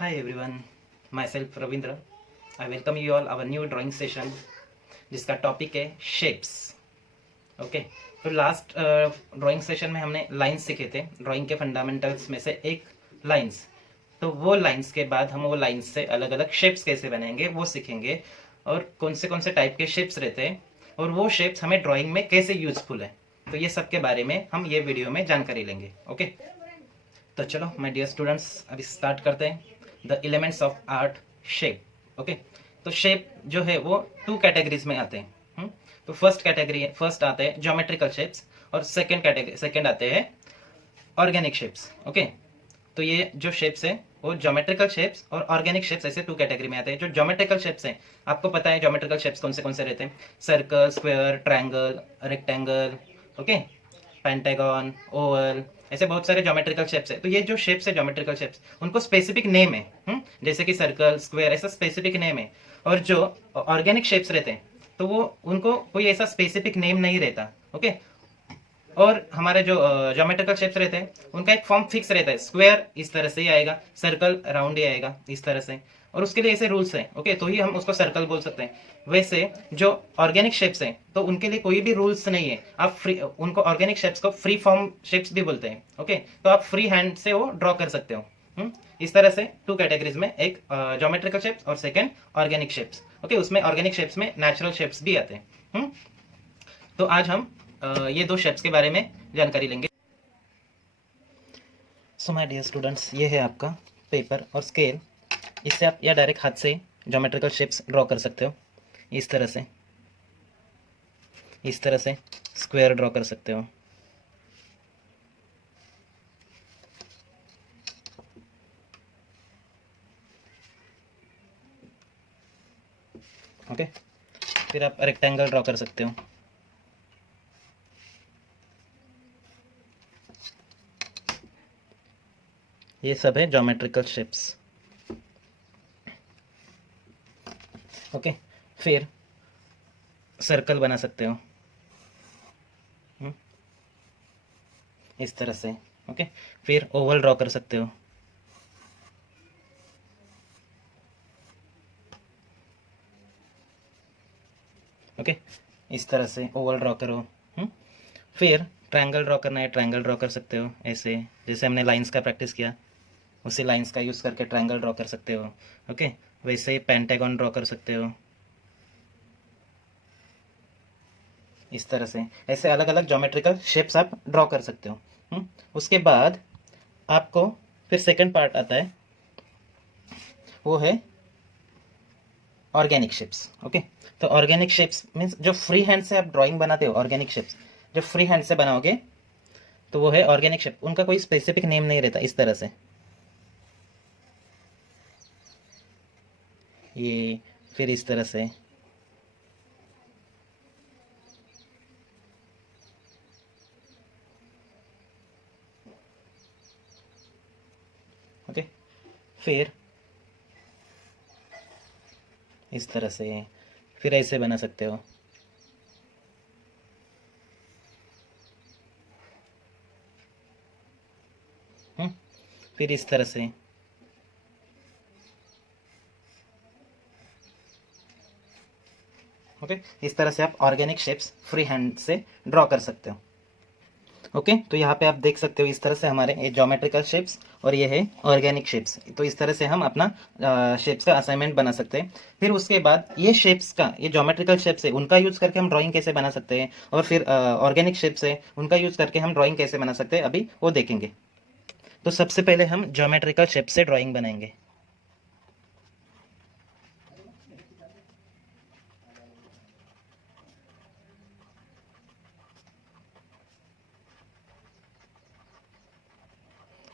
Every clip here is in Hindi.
Hi everyone, myself Ravindra. I welcome you all our new drawing session जिसका टॉपिक है शेप्स. ओके, तो लास्ट ड्राइंग सेशन में हमने लाइंस सीखे थे. ड्राइंग के फंडामेंटल्स में से एक लाइंस. तो वो लाइंस के बाद हम वो लाइंस से अलग अलग शेप्स कैसे बनाएंगे वो सीखेंगे, और कौन से टाइप के शेप्स रहते हैं और वो शेप्स हमें ड्राइंग में कैसे यूजफुल है. तो ये सब के बारे में हम ये वीडियो में जानकारी लेंगे. ओके, तो चलो माय डियर स्टूडेंट्स, अभी स्टार्ट करते हैं. The elements of art, shape. Okay, तो शेप जो है वो टू कैटेगरीज में आते हैं. तो फर्स्ट आते हैं ज्योमेट्रिकल शेप्स, और सेकंड आते हैं ऑर्गेनिक शेप्स. ओके, तो ये जो शेप्स है वो ज्योमेट्रिकल शेप्स और ऑर्गेनिक शेप्स ऐसे टू कैटेगरी में आते हैं. जो ज्योमेट्रिकल शेप्स हैं, आपको पता है ज्योमेट्रिकल शेप्स कौन से रहते हैं. Circle, square, triangle, rectangle, okay, pentagon, Oval, ऐसे बहुत सारे ज्योमेट्रिकल शेप्स है. तो ये जो शेप्स है ज्योमेट्रिकल शेप्स, उनको स्पेसिफिक नेम है. जैसे कि सर्कल, स्क्वायर, ऐसा स्पेसिफिक नेम है. और जो ऑर्गेनिक शेप्स रहते हैं तो वो उनको कोई ऐसा स्पेसिफिक नेम नहीं रहता. ओके, और हमारे जो ज्योमेट्रिकल शेप्स रहते हैं उनका एक फॉर्म फिक्स रहता है. स्क्वायर इस तरह से ही आएगा, सर्कल राउंड ही आएगा इस तरह से, और उसके लिए ऐसे रूल्स हैं. ओके, तो ही हम उसको सर्कल बोल सकते हैं. वैसे जो ऑर्गेनिक शेप्स हैं तो उनके लिए कोई भी रूल्स नहीं है. आप फ्री उनको ऑर्गेनिक शेप्स को फ्री फॉर्म शेप्स भी बोलते हैं. ओके, तो आप फ्री हैंड से वो ड्रॉ कर सकते हो. इस तरह से टू कैटेगरीज में, एक ज्योमेट्रिकल शेप्स और सेकंड ऑर्गेनिक शेप्स. ओके, उसमें ऑर्गेनिक शेप्स में नेचुरल शेप्स भी आते हैं. तो आज हम ये दो शेप्स के बारे में जानकारी लेंगे. सो माय डियर स्टूडेंट्स, ये है आपका पेपर और स्केल. इससे आप या डायरेक्ट हाथ से ज्योमेट्रिकल शेप्स ड्रॉ कर सकते हो. इस तरह से स्क्वायर ड्रॉ कर सकते हो. ओके, फिर आप रेक्टेंगल ड्रॉ कर सकते हो. ये सब है ज्योमेट्रिकल शेप्स. ओके, फिर सर्कल बना सकते हो इस तरह से. ओके, फिर ओवल ड्रॉ कर सकते हो. ओके, इस तरह से ओवल ड्रॉ करो. फिर ट्रायंगल ड्रॉ करना है, ट्रायंगल ड्रॉ कर सकते हो ऐसे, जैसे हमने लाइंस का प्रैक्टिस किया उसी लाइंस का यूज़ करके ट्रायंगल ड्रॉ कर सकते हो. ओके, वैसे ही पेंटागन ड्रॉ कर सकते हो इस तरह से. ऐसे अलग अलग ज्योमेट्रिकल शेप्स आप ड्रॉ कर सकते हो. उसके बाद आपको फिर सेकंड पार्ट आता है, वो है ऑर्गेनिक शेप्स. ओके, तो ऑर्गेनिक शेप्स मीन्स जो फ्री हैंड से आप ड्राइंग बनाते हो, ऑर्गेनिक शेप्स जो फ्री हैंड से बनाओगे तो वो है ऑर्गेनिक शेप. उनका कोई स्पेसिफिक नेम नहीं रहता. इस तरह से ये, फिर इस तरह से, ओके, फिर इस तरह से, फिर ऐसे बना सकते हो. फिर इस तरह से. ओके, इस तरह से आप ऑर्गेनिक शेप्स फ्री हैंड से ड्रॉ कर सकते हो. ओके, तो यहाँ पे आप देख सकते हो इस तरह से हमारे ये ज्योमेट्रिकल शेप्स और ये है ऑर्गेनिक शेप्स. तो इस तरह से हम अपना शेप्स का असाइनमेंट बना सकते हैं. फिर उसके बाद ये शेप्स का, ये ज्योमेट्रिकल शेप्स है उनका यूज़ करके हम ड्राइंग कैसे बना सकते हैं, और फिर ऑर्गेनिक शेप्स है उनका यूज़ करके हम ड्राइंग कैसे बना सकते हैं, अभी वो देखेंगे. तो सबसे पहले हम ज्योमेट्रिकल शेप से ड्राइंग बनाएंगे.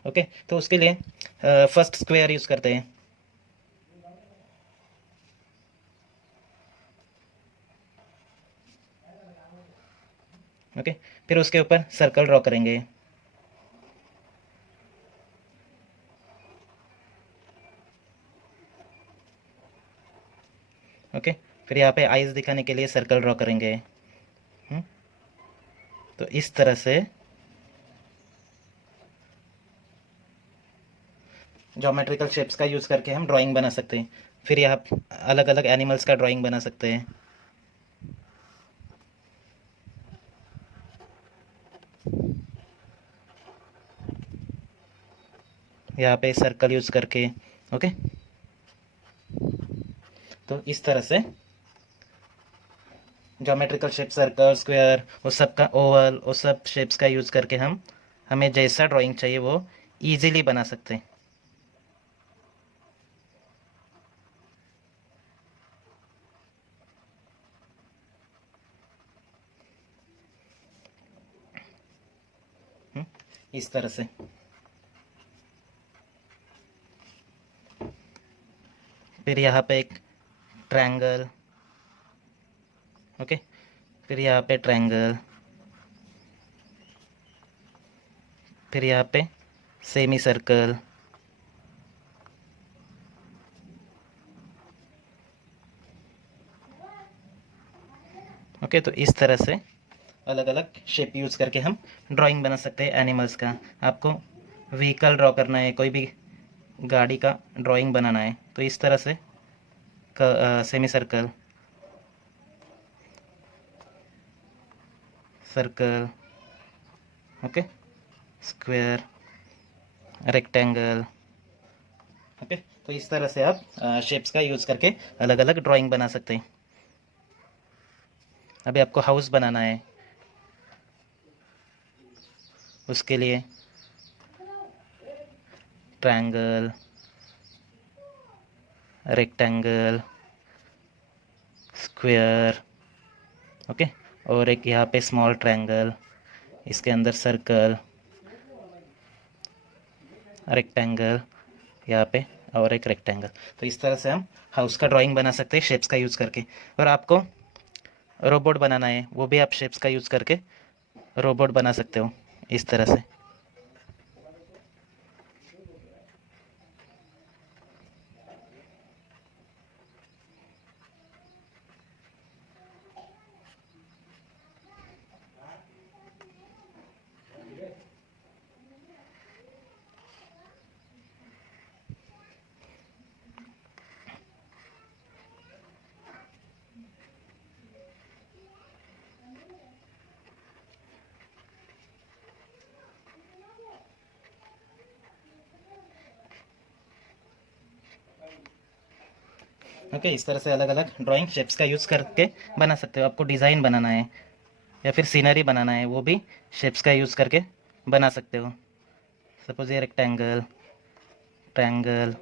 ओके, तो उसके लिए फर्स्ट स्क्वायर यूज़ करते हैं. ओके, फिर उसके ऊपर सर्कल ड्रॉ करेंगे. ओके, फिर यहाँ पे आइज़ दिखाने के लिए सर्कल ड्रॉ करेंगे. तो इस तरह से ज्योमेट्रिकल शेप्स का यूज़ करके हम ड्राइंग बना सकते हैं। फिर यहाँ अलग अलग एनिमल्स का ड्राइंग बना सकते हैं। यहाँ पे सर्कल यूज़ करके, ओके। तो इस तरह से ज्योमेट्रिकल शेप, सर्कल, स्क्वायर, वो सब का, ओवल, वो सब शेप्स का यूज़ करके हम हमें जैसा ड्राइंग चाहिए वो इजीली बना सकते हैं। इस तरह से। फिर यहाँ पे एक ट्रायंगल, ओके। फिर यहाँ पे ट्रायंगल, फिर यहाँ पे सेमी सर्कल, ओके। तो इस तरह से अलग अलग शेप यूज़ करके हम ड्राइंग बना सकते हैं एनिमल्स का। आपको व्हीकल ड्रॉ करना है, कोई भी गाड़ी का ड्राइंग बनाना है, तो इस तरह से semi circle, circle, okay, square, rectangle, okay. तो इस तरह से आप शेप्स का यूज़ करके अलग अलग ड्राइंग बना सकते हैं। अभी आपको हाउस बनाना है, उसके लिए ट्रायंगल, रेक्टेंगल, स्क्वायर, ओके। और एक यहाँ पे स्मॉल ट्रायंगल, इसके अंदर सर्कल, रेक्टेंगल, यहाँ पे और एक रेक्टेंगल। तो इस तरह से हम हाउस का ड्राइंग बना सकते हैं शेप्स का यूज़ करके। और आपको रोबोट बनाना है, वो भी आप शेप्स का यूज़ करके रोबोट बना सकते हो इस तरह से। ओके, इस तरह से अलग अलग ड्राइंग शेप्स का यूज़ करके बना सकते हो। आपको डिज़ाइन बनाना है या फिर सीनरी बनाना है, वो भी शेप्स का यूज़ करके बना सकते हो। सपोज ये रेक्टेंगल, ट्रायंगल,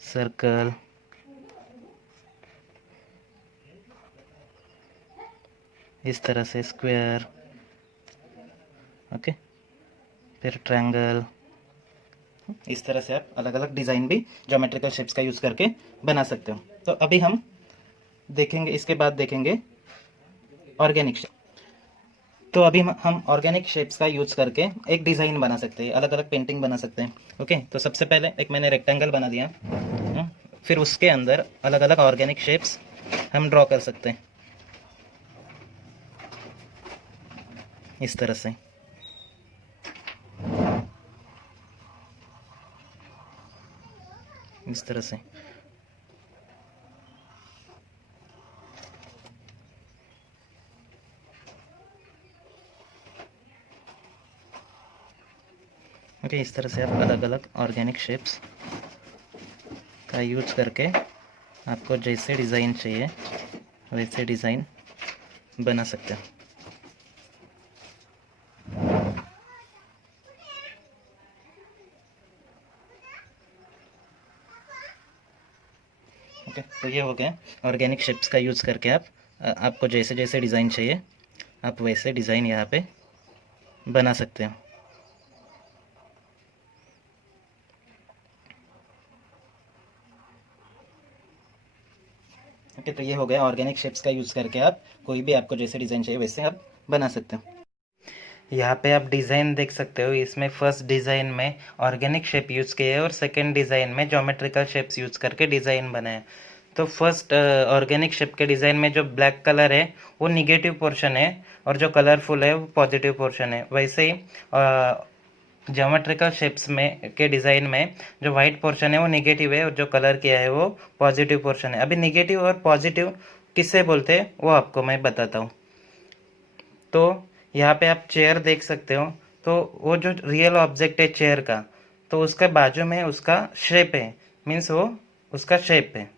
सर्कल, इस तरह से स्क्वायर, ओके, फिर ट्रायंगल। इस तरह से आप अलग अलग डिज़ाइन भी ज्योमेट्रिकल शेप्स का यूज़ करके बना सकते हो। तो अभी हम देखेंगे, इसके बाद देखेंगे ऑर्गेनिक शेप। तो अभी हम ऑर्गेनिक शेप्स का यूज़ करके एक डिज़ाइन बना सकते हैं, अलग अलग पेंटिंग बना सकते हैं। ओके, तो सबसे पहले एक मैंने रेक्टेंगल बना दिया, फिर उसके अंदर अलग अलग ऑर्गेनिक शेप्स हम ड्रॉ कर सकते हैं इस तरह से। इस तरह से ओके, इस तरह से आप अलग अलग ऑर्गेनिक शेप्स का यूज़ करके आपको जैसे डिज़ाइन चाहिए वैसे डिज़ाइन बना सकते हो। ओके, तो ये हो गया ऑर्गेनिक शेप्स का यूज़ करके आप आपको जैसे जैसे डिज़ाइन चाहिए आप वैसे डिज़ाइन यहाँ पे बना सकते हो। ओके, तो ये हो गया ऑर्गेनिक शेप्स का यूज़ करके आप कोई भी आपको जैसे डिज़ाइन चाहिए वैसे आप बना सकते हो। यहाँ पे आप डिज़ाइन देख सकते हो, इसमें फर्स्ट डिज़ाइन में ऑर्गेनिक शेप यूज़ किए है और सेकंड डिज़ाइन में ज्योमेट्रिकल शेप्स यूज़ करके डिज़ाइन बनाए। तो फर्स्ट ऑर्गेनिक शेप के डिज़ाइन में जो ब्लैक कलर है वो निगेटिव पोर्शन है और जो कलरफुल है वो पॉजिटिव पोर्शन है। वैसे ही ज्योमेट्रिकल शेप्स में के डिज़ाइन में जो वाइट पोर्शन है वो निगेटिव है और जो कलर किया है वो पॉजिटिव पोर्शन है। अभी निगेटिव और पॉजिटिव किससे बोलते हैं वो आपको मैं बताता हूँ। तो यहाँ पे आप चेयर देख सकते हो, तो वो जो रियल ऑब्जेक्ट है चेयर का, तो उसके बाजू में उसका शेप है, मीन्स वो उसका शेप है।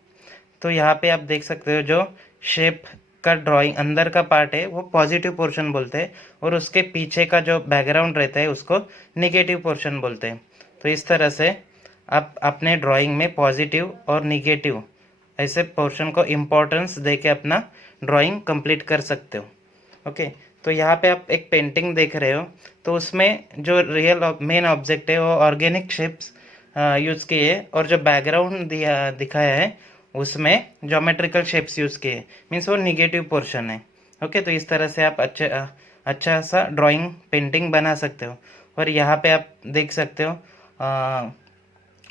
तो यहाँ पे आप देख सकते हो जो शेप का ड्राइंग अंदर का पार्ट है वो पॉजिटिव पोर्शन बोलते हैं, और उसके पीछे का जो बैकग्राउंड रहता है उसको नेगेटिव पोर्शन बोलते हैं। तो इस तरह से आप अपने ड्राइंग में पॉजिटिव और निगेटिव ऐसे पोर्शन को इम्पोर्टेंस दे के अपना ड्राइंग कंप्लीट कर सकते हो। ओके, तो यहाँ पे आप एक पेंटिंग देख रहे हो, तो उसमें जो रियल मेन ऑब्जेक्ट है वो ऑर्गेनिक शेप्स यूज़ किए, और जो बैकग्राउंड दिखाया है उसमें ज्योमेट्रिकल शेप्स यूज़ किए, मीन्स वो निगेटिव पोर्शन है। ओके, तो इस तरह से आप अच्छा सा ड्राइंग पेंटिंग बना सकते हो। और यहाँ पे आप देख सकते हो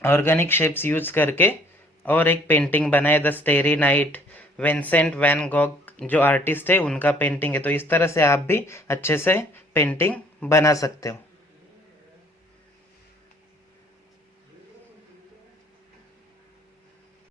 ऑर्गेनिक शेप्स यूज़ करके और एक पेंटिंग बनाए, the Starry Night, Vincent van Gogh जो आर्टिस्ट है उनका पेंटिंग है। तो इस तरह से आप भी अच्छे से पेंटिंग बना सकते हो।